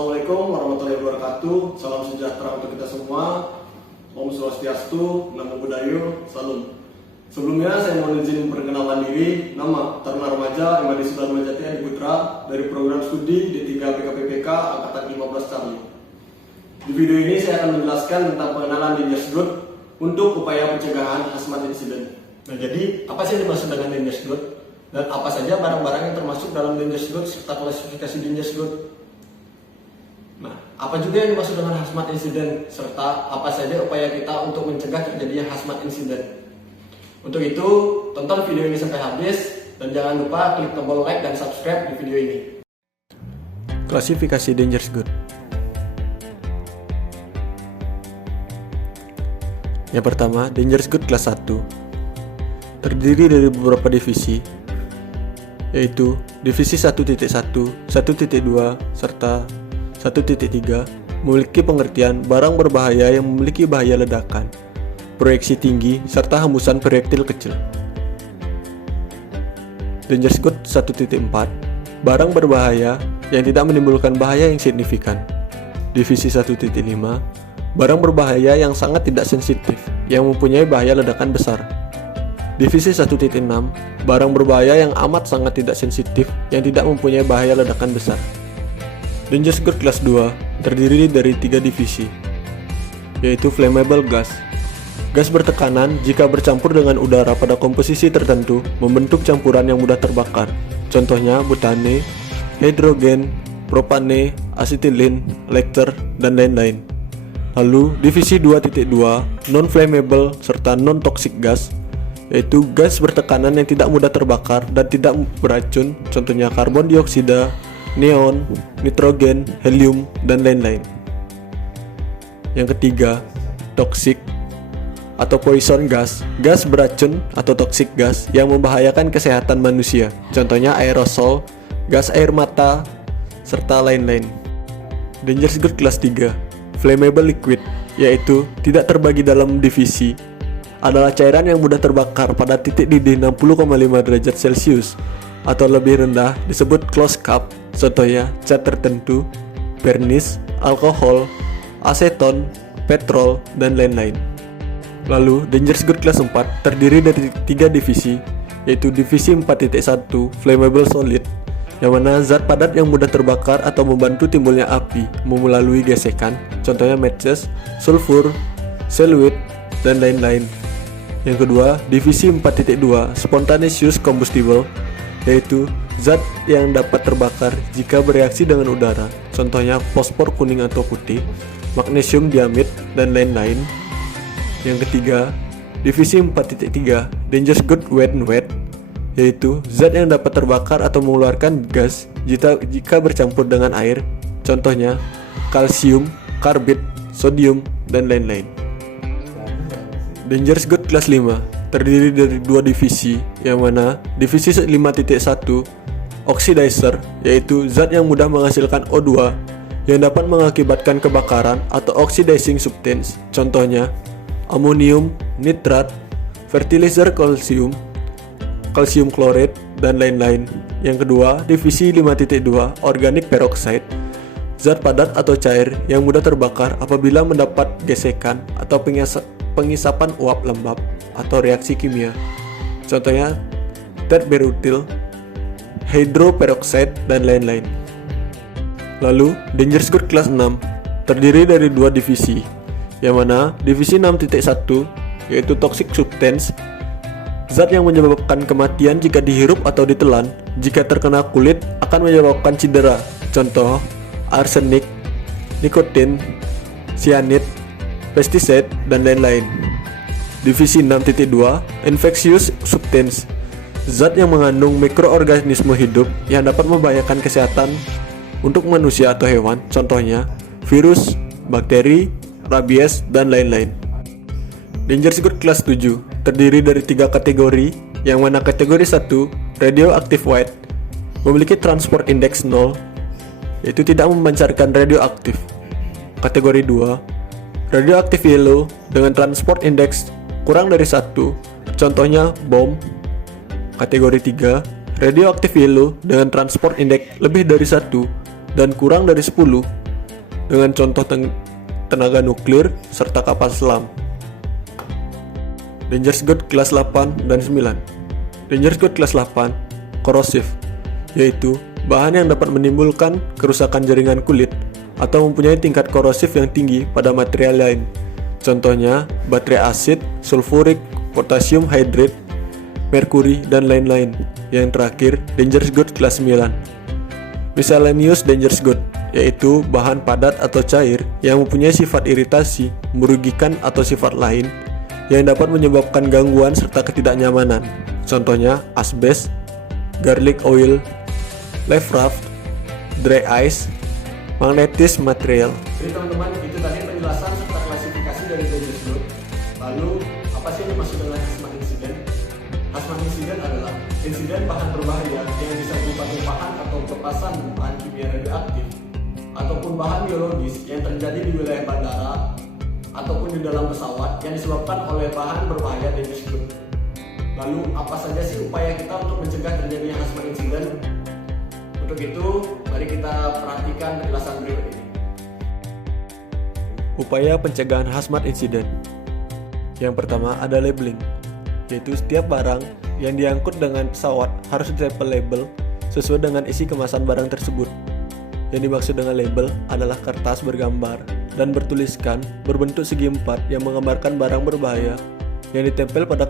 Assalamualaikum warahmatullahi wabarakatuh. Salam sejahtera untuk kita semua. Om Swastiastu, Namo Buddhaya, Salam. Sebelumnya saya mohon izin perkenalan diri. Nama Taruna Remaja Imadi Sudan Majati Adi Putra dari program studi D3 PKPPK Angkatan 15 Charlie. Di video ini saya akan menjelaskan tentang pengenalan Dangerous Goods untuk upaya pencegahan hazmat incident. Nah, jadi apa sih yang dimaksud dengan Dangerous Goods? Dan apa saja barang-barang yang termasuk dalam Dangerous Goods serta klasifikasi Dangerous Goods? Nah, apa juga yang dimaksud dengan hazmat incident serta apa saja upaya kita untuk mencegah terjadinya hazmat incident? Untuk itu, tonton video ini sampai habis dan jangan lupa klik tombol like dan subscribe di video ini. Klasifikasi Dangerous Goods. Yang pertama, Dangerous Goods kelas 1. Terdiri dari beberapa divisi, yaitu divisi 1.1, 1.2, serta 1.3 memiliki pengertian barang berbahaya yang memiliki bahaya ledakan, proyeksi tinggi, serta hembusan proyektil kecil. Dangerous Goods 1.4 barang berbahaya yang tidak menimbulkan bahaya yang signifikan. Divisi 1.5 barang berbahaya yang sangat tidak sensitif yang mempunyai bahaya ledakan besar. Divisi 1.6 barang berbahaya yang amat sangat tidak sensitif yang tidak mempunyai bahaya ledakan besar. Dangerous Goods kelas 2 terdiri dari 3 divisi, yaitu flammable gas. Gas bertekanan jika bercampur dengan udara pada komposisi tertentu membentuk campuran yang mudah terbakar. Contohnya butane, hidrogen, propane, asetilin, lekter, dan lain-lain. Lalu divisi 2.2 non-flammable serta non-toxic gas, yaitu gas bertekanan yang tidak mudah terbakar dan tidak beracun, contohnya karbon dioksida, neon, nitrogen, helium, dan lain-lain. Yang ketiga, toxic atau poison gas, gas beracun atau toxic gas yang membahayakan kesehatan manusia, contohnya aerosol, gas air mata, serta lain-lain. Dangerous Goods kelas 3, flammable liquid, yaitu tidak terbagi dalam divisi, adalah cairan yang mudah terbakar pada titik didih 60,5 derajat Celcius atau lebih rendah disebut closed cup, contohnya cat tertentu, vernis, alkohol, aseton, petrol, dan lain-lain. Lalu, Dangerous Goods kelas 4 terdiri dari 3 divisi, yaitu divisi 4.1 flammable solid, yang mana zat padat yang mudah terbakar atau membantu timbulnya api melalui gesekan, contohnya matches, sulfur, seluloid, dan lain-lain. Yang kedua, divisi 4.2 spontaneous combustible, yaitu zat yang dapat terbakar jika bereaksi dengan udara, contohnya fosfor kuning atau putih, magnesium diamid, dan lain-lain. Yang ketiga, divisi 4.3 Dangerous Goods wet and wet, yaitu zat yang dapat terbakar atau mengeluarkan gas jika bercampur dengan air, contohnya kalsium, karbid, sodium, dan lain-lain. Dangerous Goods kelas 5 terdiri dari 2 divisi, yang mana divisi 5.1 oxidizer, yaitu zat yang mudah menghasilkan O2 yang dapat mengakibatkan kebakaran atau oxidizing substance, contohnya amonium, nitrat, fertilizer kalsium, kalsium klorid, dan lain-lain. Yang kedua, divisi 5.2 organic peroxide, zat padat atau cair yang mudah terbakar apabila mendapat gesekan atau pengisapan uap lembab atau reaksi kimia, contohnya terbutyl, hydroperoxide, dan lain-lain. Lalu, Dangerous Goods kelas 6 terdiri dari 2 divisi, yang mana divisi 6.1 yaitu toxic substance, zat yang menyebabkan kematian jika dihirup atau ditelan, jika terkena kulit akan menyebabkan cedera, contoh arsenik, nikotin, cyanide, pesticide, dan lain-lain. Divisi 6.2 infectious substance, zat yang mengandung mikroorganisme hidup yang dapat membahayakan kesehatan untuk manusia atau hewan, contohnya virus, bakteri, rabies, dan lain-lain. Dangerous Goods kelas 7 terdiri dari 3 kategori, yang mana kategori 1 radioactive white memiliki transport index 0, yaitu tidak memancarkan radioaktif. Kategori 2 radioactive yellow dengan transport index kurang dari 1, contohnya bom. Kategori 3 radioactive yellow dengan transport index lebih dari 1 dan kurang dari 10, dengan contoh tenaga nuklir serta kapal selam. Dangerous Good kelas 8 dan 9. Dangerous Good kelas 8, korosif, yaitu bahan yang dapat menimbulkan kerusakan jaringan kulit atau mempunyai tingkat korosif yang tinggi pada material lain. Contohnya baterai asid, sulfurik, potasium hydrate, merkuri, dan lain-lain. Yang terakhir, Dangerous Good kelas 9. Miscellaneous Dangerous Good, yaitu bahan padat atau cair yang mempunyai sifat iritasi, merugikan atau sifat lain yang dapat menyebabkan gangguan serta ketidaknyamanan. Contohnya asbes, garlic oil, live raft, dry ice, magnetic material. Jadi teman-teman, itu tadi penjelasan serta klasifikasi dari Dangerous Good. Lalu, apa sih yang dimaksud dengan hazmat incident? Hazmat incident adalah insiden bahan berbahaya yang bisa berupa tumpahan atau pelepasan bahan kimia radioaktif ataupun bahan biologis yang terjadi di wilayah bandara ataupun di dalam pesawat yang disebabkan oleh bahan berbahaya Dangerous Good. Lalu, apa saja sih upaya kita untuk mencegah terjadinya hazmat incident? Untuk itu, mari kita perhatikan penjelasan berikut ini. Upaya pencegahan hazmat incident. Yang pertama ada labeling, yaitu setiap barang yang diangkut dengan pesawat harus ditempel label sesuai dengan isi kemasan barang tersebut. Yang dimaksud dengan label adalah kertas bergambar dan bertuliskan berbentuk segi empat yang menggambarkan barang berbahaya yang ditempel pada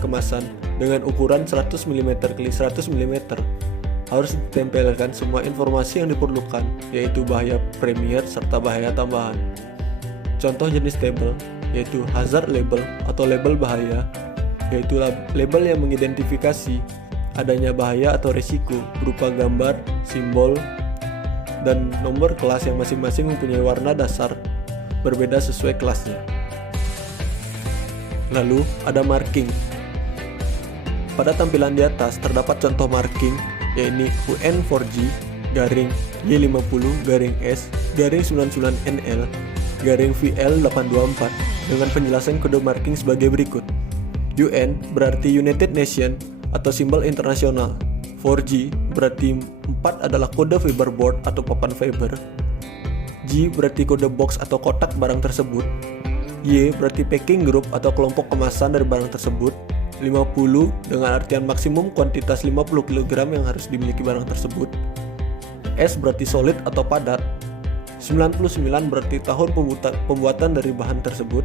kemasan dengan ukuran 100 mm x 100 mm. Harus ditempelkan semua informasi yang diperlukan, yaitu bahaya premier serta bahaya tambahan. Contoh jenis label yaitu hazard label atau label bahaya, yaitu label yang mengidentifikasi adanya bahaya atau risiko berupa gambar, simbol, dan nomor kelas yang masing-masing mempunyai warna dasar berbeda sesuai kelasnya. Lalu ada marking. Pada tampilan di atas terdapat contoh marking, yaitu UN4G garing Y50 garing S garing 99NL garing VL824 dengan penjelasan kode marking sebagai berikut. UN berarti United Nations atau simbol internasional. 4G berarti 4 adalah kode fiberboard atau papan fiber. G berarti kode box atau kotak barang tersebut. Y berarti packing group atau kelompok kemasan dari barang tersebut. 50 dengan artian maksimum kuantitas 50 kg yang harus dimiliki barang tersebut. S berarti solid atau padat. 99 berarti tahun pembuatan dari bahan tersebut.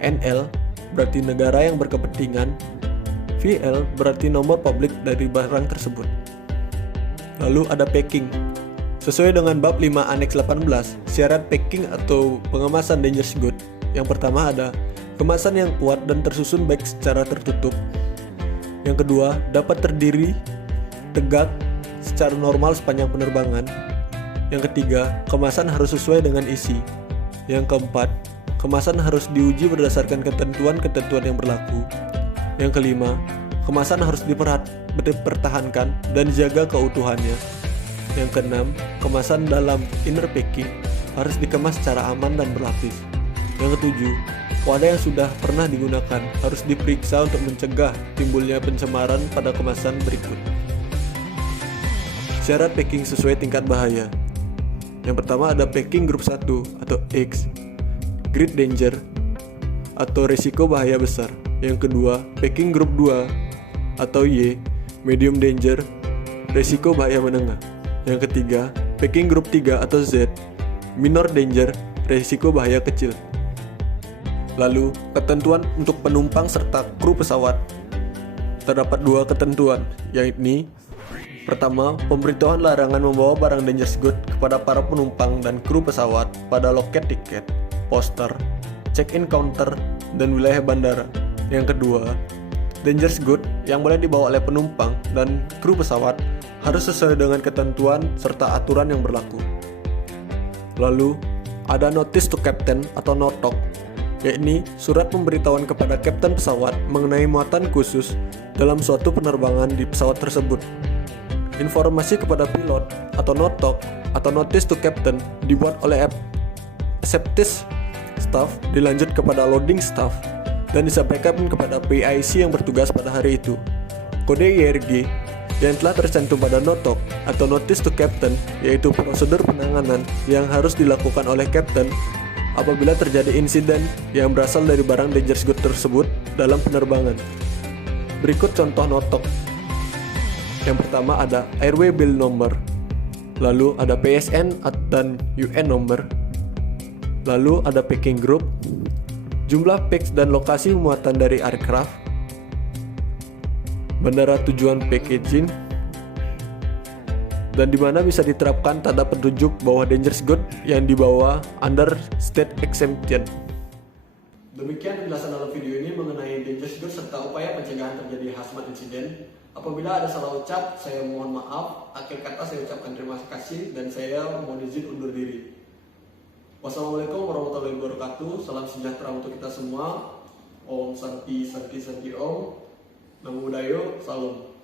NL berarti negara yang berkepentingan. VL berarti nomor publik dari barang tersebut. Lalu ada packing. Sesuai dengan bab 5 Aneks 18, syarat packing atau pengemasan Dangerous Good. Yang pertama ada kemasan yang kuat dan tersusun baik secara tertutup. Yang kedua, dapat terdiri tegak secara normal sepanjang penerbangan. Yang ketiga, kemasan harus sesuai dengan isi. Yang keempat, kemasan harus diuji berdasarkan ketentuan-ketentuan yang berlaku. Yang kelima, kemasan harus dipertahankan dan dijaga keutuhannya. Yang keenam, kemasan dalam inner packing harus dikemas secara aman dan berlapis. Yang ketujuh, wadah yang sudah pernah digunakan harus diperiksa untuk mencegah timbulnya pencemaran pada kemasan berikut. Syarat packing sesuai tingkat bahaya. Yang pertama ada packing group 1 atau X, Great Danger atau risiko bahaya besar. Yang kedua, packing group 2 atau Y, Medium Danger, risiko bahaya menengah. Yang ketiga, packing group 3 atau Z, Minor Danger, risiko bahaya kecil. Lalu, ketentuan untuk penumpang serta kru pesawat. Terdapat dua ketentuan, yaitu pertama, pemberitahuan larangan membawa barang Dangerous Good kepada para penumpang dan kru pesawat pada loket tiket, poster, check-in counter, dan wilayah bandara. Yang kedua, Dangerous Good yang boleh dibawa oleh penumpang dan kru pesawat harus sesuai dengan ketentuan serta aturan yang berlaku. Lalu, ada Notice to Captain atau NOTOC, yakni surat pemberitahuan kepada kapten pesawat mengenai muatan khusus dalam suatu penerbangan di pesawat tersebut. Informasi kepada pilot atau NOTOC atau Notice to Captain dibuat oleh Acceptance Staff, dilanjut kepada Loading Staff, dan disampaikan kepada PIC yang bertugas pada hari itu. Kode IRG yang telah tercantum pada notok atau notice to captain, yaitu prosedur penanganan yang harus dilakukan oleh kapten apabila terjadi insiden yang berasal dari barang dangerous good tersebut dalam penerbangan. Berikut contoh notok. Yang pertama ada airway bill number, lalu ada PSN dan UN number, lalu ada packing group, jumlah packs dan lokasi muatan dari aircraft, bandara tujuan packaging, dan di mana bisa diterapkan tanda petunjuk bahwa dangerous good yang dibawa under state exemption. Demikian penjelasan dalam video ini mengenai dangerous goods serta upaya pencegahan terjadi hazmat insiden. Apabila ada salah ucap, saya mohon maaf. Akhir kata saya ucapkan terima kasih dan saya mohon izin undur diri. Wassalamualaikum warahmatullahi wabarakatuh. Salam sejahtera untuk kita semua. Om Santi Santi Santi Om. Namo Buddhaya. Salam.